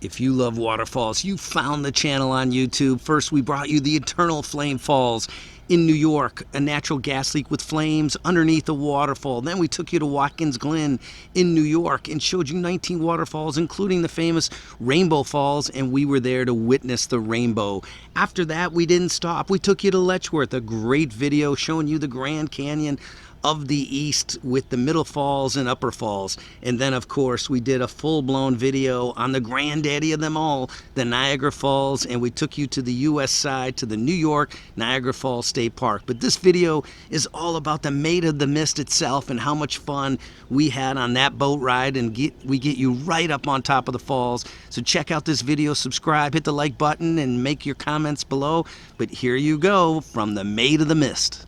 If you love waterfalls, you found the channel on YouTube. First, we brought you the Eternal Flame Falls in New York, a natural gas leak with flames underneath a waterfall. Then we took you to Watkins Glen in New York and showed you 19 waterfalls, including the famous Rainbow Falls, and we were there to witness the rainbow. After that, we didn't stop. We took you to Letchworth, a great video showing you the Grand Canyon of the East with the Middle Falls and Upper Falls. And then, of course, we did a full-blown video on the granddaddy of them all, the Niagara Falls, and we took you to the U.S. side, to the New York Niagara Falls State Park. But this video is all about the Maid of the Mist itself and how much fun we had on that boat ride, and we get you right up on top of the falls. So check out this video, subscribe, hit the like button, and make your comments below. But here you go from the Maid of the Mist.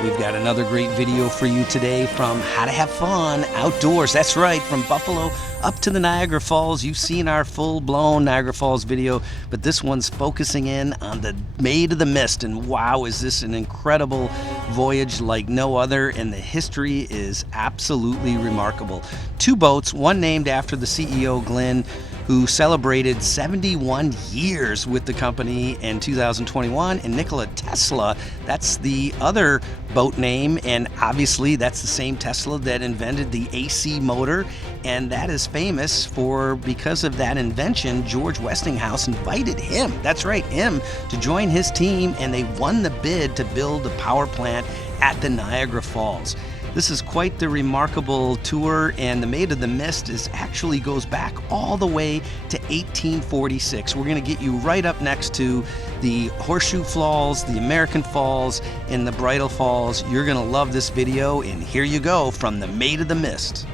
We've got another great video for you today from How to Have Fun Outdoors. That's right, from Buffalo up to the Niagara Falls. You've seen our full-blown Niagara Falls video, but this one's focusing in on the Maid of the Mist. And wow, is this an incredible voyage like no other, and the history is absolutely remarkable. Two boats, one named after the CEO, Glynn, who celebrated 71 years with the company in 2021, and Nikola Tesla, that's the other boat name, and obviously that's the same Tesla that invented the AC motor, and that is famous for, because of that invention, George Westinghouse invited him, that's right, him, to join his team, and they won the bid to build the power plant at the Niagara Falls. This is quite the remarkable tour, and the Maid of the Mist actually goes back all the way to 1846. We're going to get you right up next to the Horseshoe Falls, the American Falls, and the Bridal Falls. You're going to love this video, and here you go from the Maid of the Mist.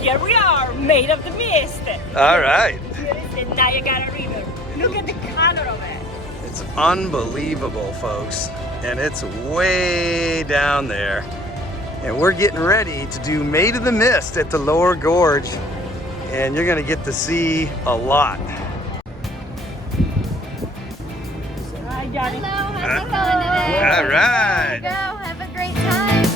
Here we are, Maid of the Mist. All right. Here is the Niagara River. Look at the color of it. It's unbelievable, folks. And it's way down there. And we're getting ready to do Maid of the Mist at the Lower Gorge. And you're gonna get to see a lot. Hi, Johnny. Hello, how's it going today? All right. There you go, have a great time.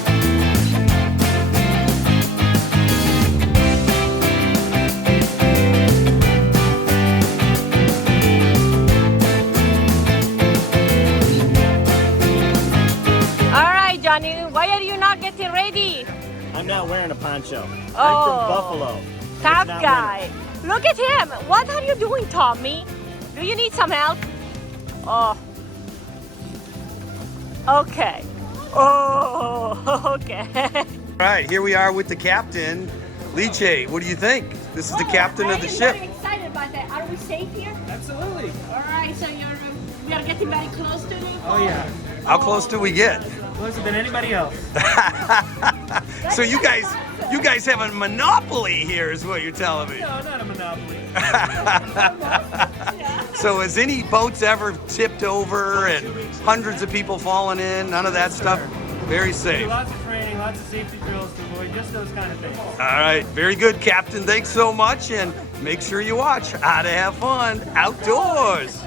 All right, Johnny, why are you not getting ready? I'm not wearing a poncho. Oh. I'm from Buffalo. Tough Not guy. Look at him. What are you doing, Tommy? Do you need some help? Oh. Okay. Oh, okay. All right, here we are with the captain. Liche, what do you think? This is the captain of the ship. I'm very excited about that. Are we safe here? Absolutely. All right, so we are getting very close to you. Oh yeah. How close do we get? Closer than anybody else. So you guys have a monopoly here, is what you're telling me. No, not a monopoly. So has any boats ever tipped over and hundreds of people fallen in? None of that stuff? Very safe. Lots of training, lots of safety drills to avoid just those kind of things. All right, very good, Captain. Thanks so much, and make sure you watch How to Have Fun Outdoors.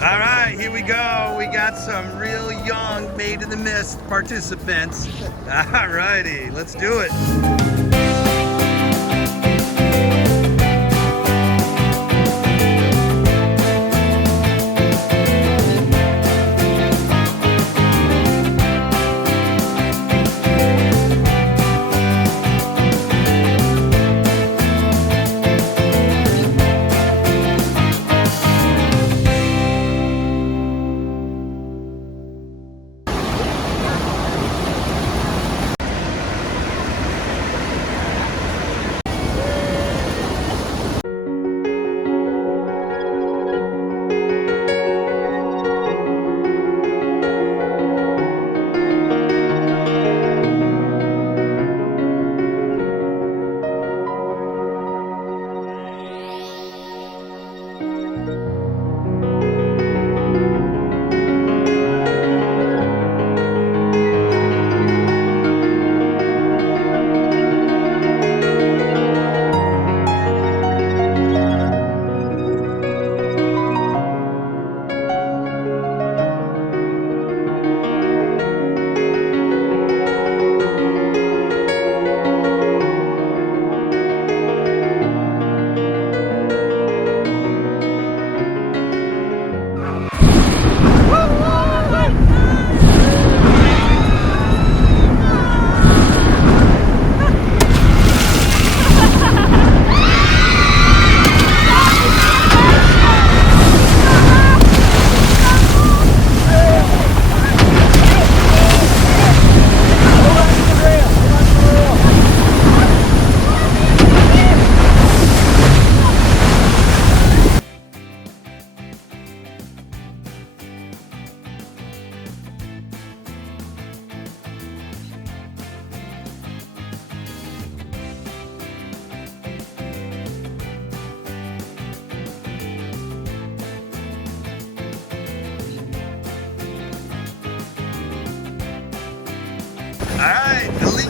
All right, here we go. We got some real young Maid of the Mist participants. All righty, let's do it.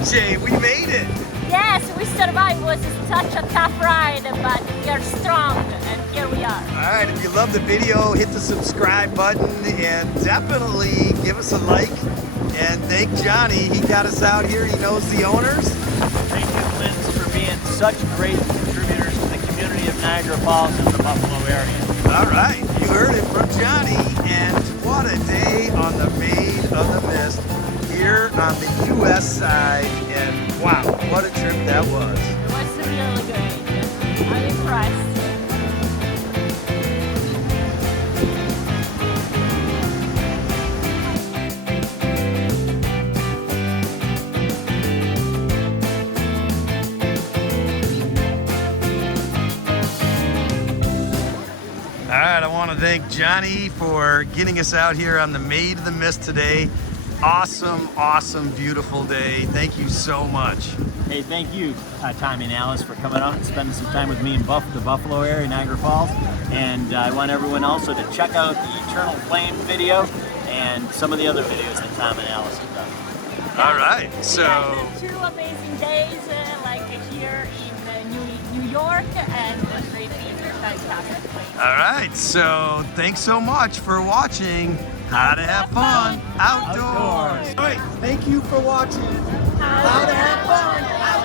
AJ, we made it. Yes, we survived. It was such a tough ride, but we are strong, and here we are. All right, if you love the video, hit the subscribe button and definitely give us a like. And thank Johnny, he got us out here. He knows the owners. Thank you, Glynn, for being such great contributors to the community of Niagara Falls and the Buffalo area. All right, you heard it from Johnny, and what a day on the Maid of the Mist here on the U.S. side, and wow, what a trip that was. It was really great. I'm impressed. All right, I want to thank Johnny for getting us out here on the Maid of the Mist today. Awesome, awesome, beautiful day. Thank you so much. Hey, thank you, Tommy and Alice, for coming out and spending some time with me in the Buffalo area, Niagara Falls. And I want everyone also to check out the Eternal Flame video and some of the other videos that Tom and Alice have done. All right, We so had 2 amazing days, like here in New York, and the great beach, fantastic place. all right, so thanks so much for watching How to Have Fun Outdoors. All right, thank you for watching How to Have Fun Outdoors.